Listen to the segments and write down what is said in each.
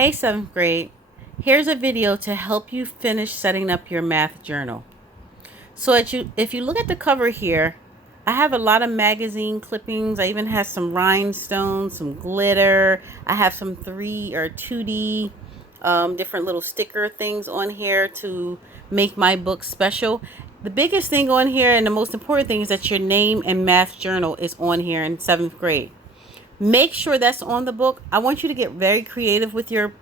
Hey 7th grade, here's a video to help you finish setting up your math journal. So if you look at the cover here, I have a lot of magazine clippings. I even have some rhinestones, some glitter. I have some 3 or 2D different little sticker things on here to make my book special. The biggest thing on here and the most important thing is that your name and math journal is on here in 7th grade. Make sure that's on the book. I want you to get very creative with your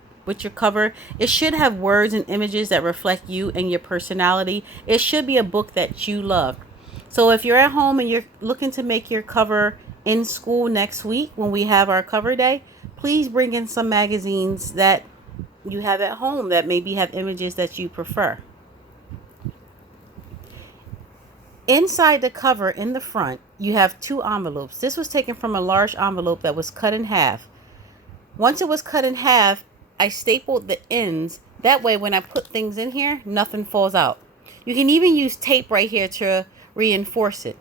cover. It should have words and images that reflect you and your personality. It should be a book that you love. So if you're at home and you're looking to make your cover in school next week when we have our cover day, please bring in some magazines that you have at home that maybe have images that you prefer. Inside the cover in the front, you have 2 envelopes. This was taken from a large envelope that was cut in half. Once it was cut in half, I stapled the ends. That way, when I put things in here, nothing falls out. You can even use tape right here to reinforce it.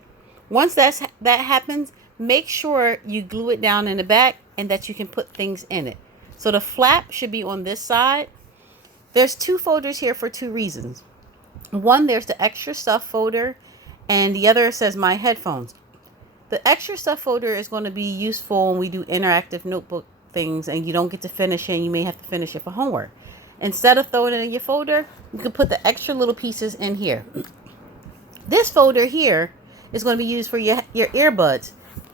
Once that happens, make sure you glue it down in the back and that you can put things in it. So the flap should be on this side. There's 2 folders here for 2 reasons. One, there's the extra stuff folder, and the other says my headphones. The extra stuff folder is going to be useful when we do interactive notebook things and you don't get to finish it and you may have to finish it for homework. Instead of throwing it in your folder, you can put the extra little pieces in here. This folder here is going to be used for your earbuds.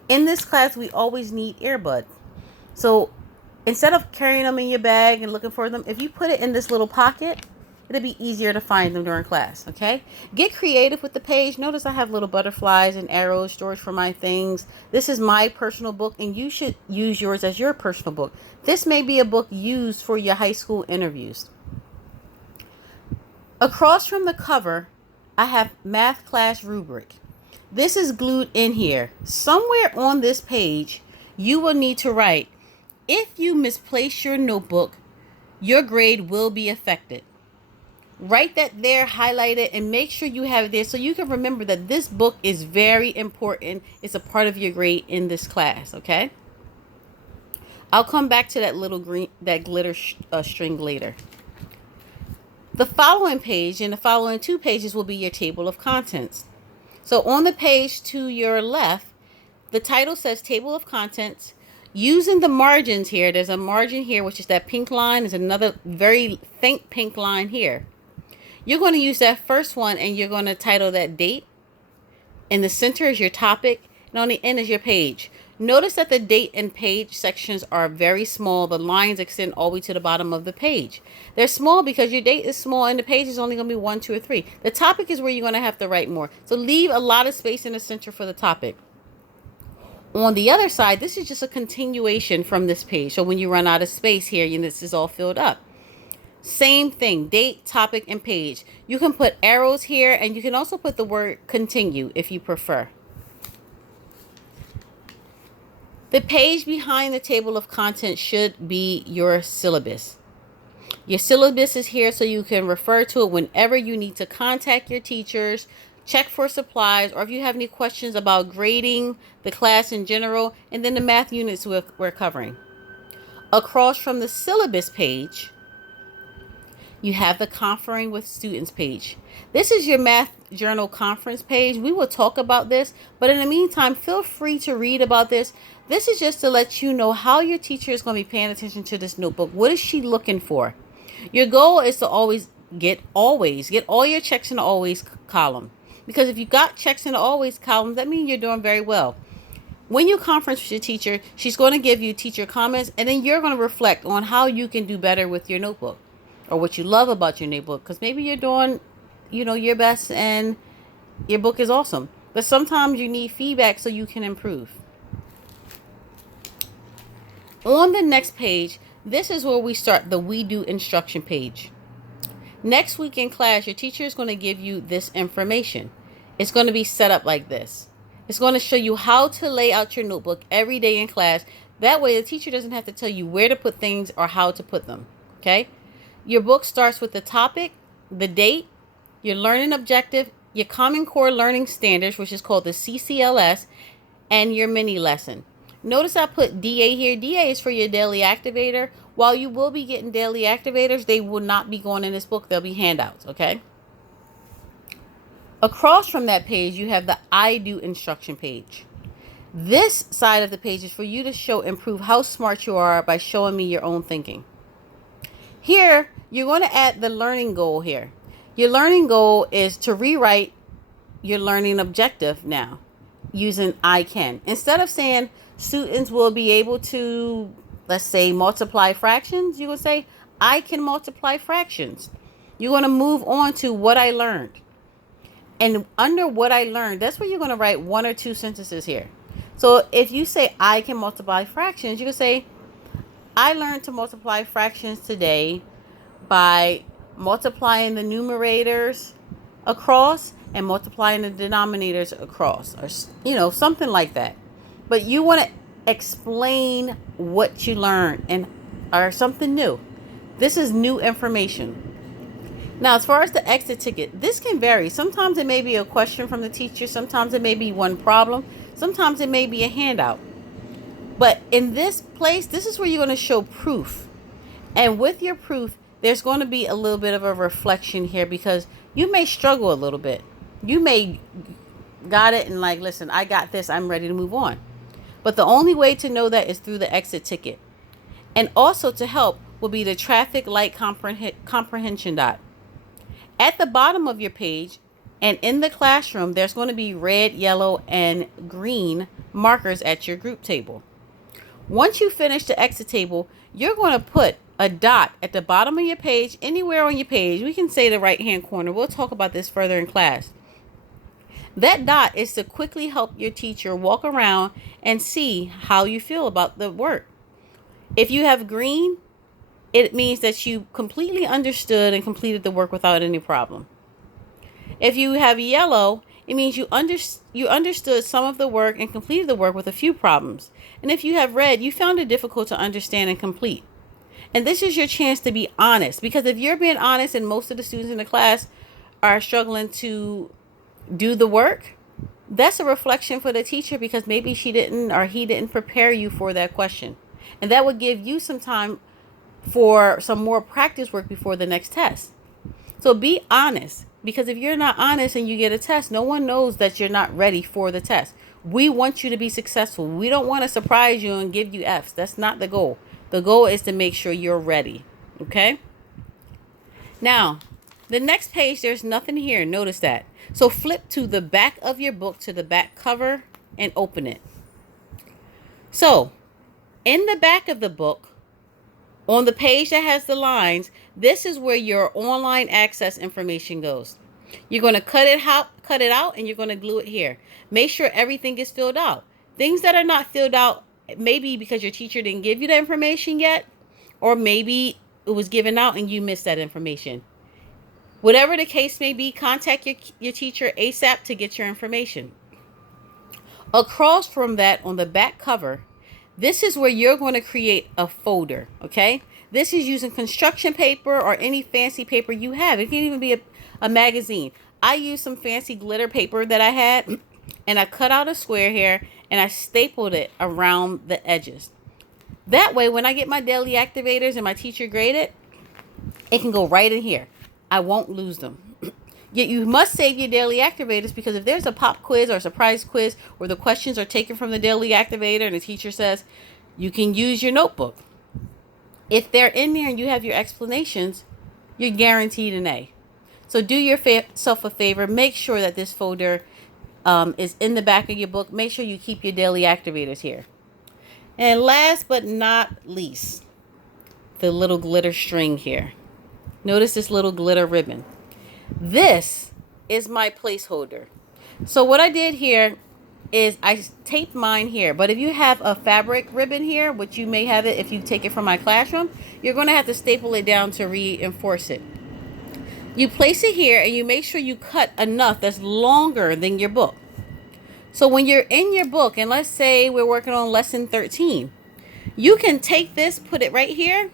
In this class, we always need earbuds. So instead of carrying them in your bag and looking for them, if you put it in this little pocket, it'll be easier to find them during class, okay? Get creative with the page. Notice I have little butterflies and arrows, storage for my things. This is my personal book, and you should use yours as your personal book. This may be a book used for your high school interviews. Across from the cover, I have Math Class Rubric. This is glued in here. Somewhere on this page, you will need to write, if you misplace your notebook, your grade will be affected. Write that there, highlight it, and make sure you have it there so you can remember that this book is very important. It's a part of your grade in this class, okay? I'll come back to that little glitter string later. The following page and the following 2 pages will be your table of contents. So on the page to your left, the title says Table of Contents. Using the margins here, there's a margin here, which is that pink line. There's another very faint pink line here. You're going to use that first one and you're going to title that date. In the center is your topic, and on the end is your page. Notice that the date and page sections are very small. The lines extend all the way to the bottom of the page. They're small because your date is small and the page is only going to be 1, 2, or 3. The topic is where you're going to have to write more. So leave a lot of space in the center for the topic. On the other side, this is just a continuation from this page. So when you run out of space here, this is all filled up. Same thing, date, topic, and page. You can put arrows here, and you can also put the word continue if you prefer. The page behind the table of contents should be your syllabus. Your syllabus is here so you can refer to it whenever you need to contact your teachers, check for supplies, or if you have any questions about grading the class in general, and then the math units we're covering. Across from the syllabus page, you have the Conferring with Students page. This is your math journal conference page. We will talk about this, but in the meantime, feel free to read about this. This is just to let you know how your teacher is going to be paying attention to this notebook. What is she looking for? Your goal is to always get all your checks in the always column. Because if you got checks in the always column, that means you're doing very well. When you conference with your teacher, she's going to give you teacher comments, and then you're going to reflect on how you can do better with your notebook, or what you love about your notebook, because maybe you're doing, your best and your book is awesome. But sometimes you need feedback so you can improve. On the next page, this is where we start the We Do instruction page. Next week in class, your teacher is going to give you this information. It's going to be set up like this. It's going to show you how to lay out your notebook every day in class. That way the teacher doesn't have to tell you where to put things or how to put them. Okay? Your book starts with the topic, the date, your learning objective, your Common Core Learning Standards, which is called the CCLS, and your mini lesson. Notice I put DA here. DA is for your daily activator. While you will be getting daily activators, they will not be going in this book. They'll be handouts, okay? Across from that page, you have the I do instruction page. This side of the page is for you to show and prove how smart you are by showing me your own thinking. Here, you're going to add the learning goal here. Your learning goal is to rewrite your learning objective now using I can. Instead of saying students will be able to, let's say, multiply fractions, you will say I can multiply fractions. You're going to move on to what I learned. And under what I learned, that's where you're going to write 1 or 2 sentences here. So if you say I can multiply fractions, you can say I learned to multiply fractions today by multiplying the numerators across and multiplying the denominators across, or something like that. But you want to explain what you learned and or something new. This is new information. Now, as far as the exit ticket, this can vary. Sometimes it may be a question from the teacher. Sometimes it may be one problem. Sometimes it may be a handout. But in this place, this is where you're going to show proof. And with your proof, there's going to be a little bit of a reflection here because you may struggle a little bit. You may got it and like, listen, I got this. I'm ready to move on. But the only way to know that is through the exit ticket. And also to help will be the traffic light comprehension dot. At the bottom of your page and in the classroom, there's going to be red, yellow, and green markers at your group table. Once you finish the exit table, you're going to put a dot at the bottom of your page, anywhere on your page. We can say the right-hand corner. We'll talk about this further in class. That dot is to quickly help your teacher walk around and see how you feel about the work. If you have green, it means that you completely understood and completed the work without any problem. If you have yellow, it means you understood some of the work and completed the work with a few problems. And if you have red, you found it difficult to understand and complete. And this is your chance to be honest, because if you're being honest and most of the students in the class are struggling to do the work, that's a reflection for the teacher because maybe she didn't or he didn't prepare you for that question. And that would give you some time for some more practice work before the next test. So be honest, because if you're not honest and you get a test, no one knows that you're not ready for the test. We want you to be successful. We don't want to surprise you and give you F's. That's not the goal. The goal is to make sure you're ready. Okay? Now, the next page, there's nothing here. Notice that. So flip to the back of your book, to the back cover, and open it. So, in the back of the book, on the page that has the lines, this is where your online access information goes. You're going to cut it out, and you're going to glue it here. Make sure everything is filled out. Things that are not filled out, maybe because your teacher didn't give you the information yet, or maybe it was given out and you missed that information. Whatever the case may be, contact your teacher ASAP to get your information. Across from that, on the back cover, this is where you're going to create a folder, okay? This is using construction paper or any fancy paper you have. It can even be a magazine. I used some fancy glitter paper that I had, and I cut out a square here, and I stapled it around the edges. That way, when I get my daily activators and my teacher graded, it can go right in here. I won't lose them. Yet you must save your daily activators, because if there's a pop quiz or a surprise quiz where the questions are taken from the daily activator and the teacher says you can use your notebook, if they're in there and you have your explanations, you're guaranteed an A. So do yourself a favor. Make sure that this folder is in the back of your book. Make sure you keep your daily activators here. And last but not least, the little glitter string here. Notice this little glitter ribbon. This is my placeholder. So what I did here is I taped mine here. But if you have a fabric ribbon here, which you may have it if you take it from my classroom, you're going to have to staple it down to reinforce it. You place it here and you make sure you cut enough that's longer than your book. So when you're in your book, and let's say we're working on lesson 13, you can take this, put it right here,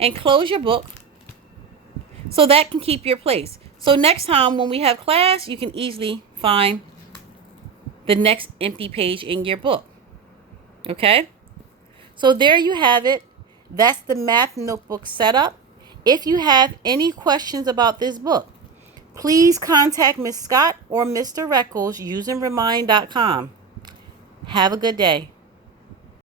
and close your book so that can keep your place. So next time when we have class, you can easily find the next empty page in your book. Okay? So there you have it. That's the math notebook setup. If you have any questions about this book, please contact Ms. Scott or Mr. Reckles using remind.com. Have a good day.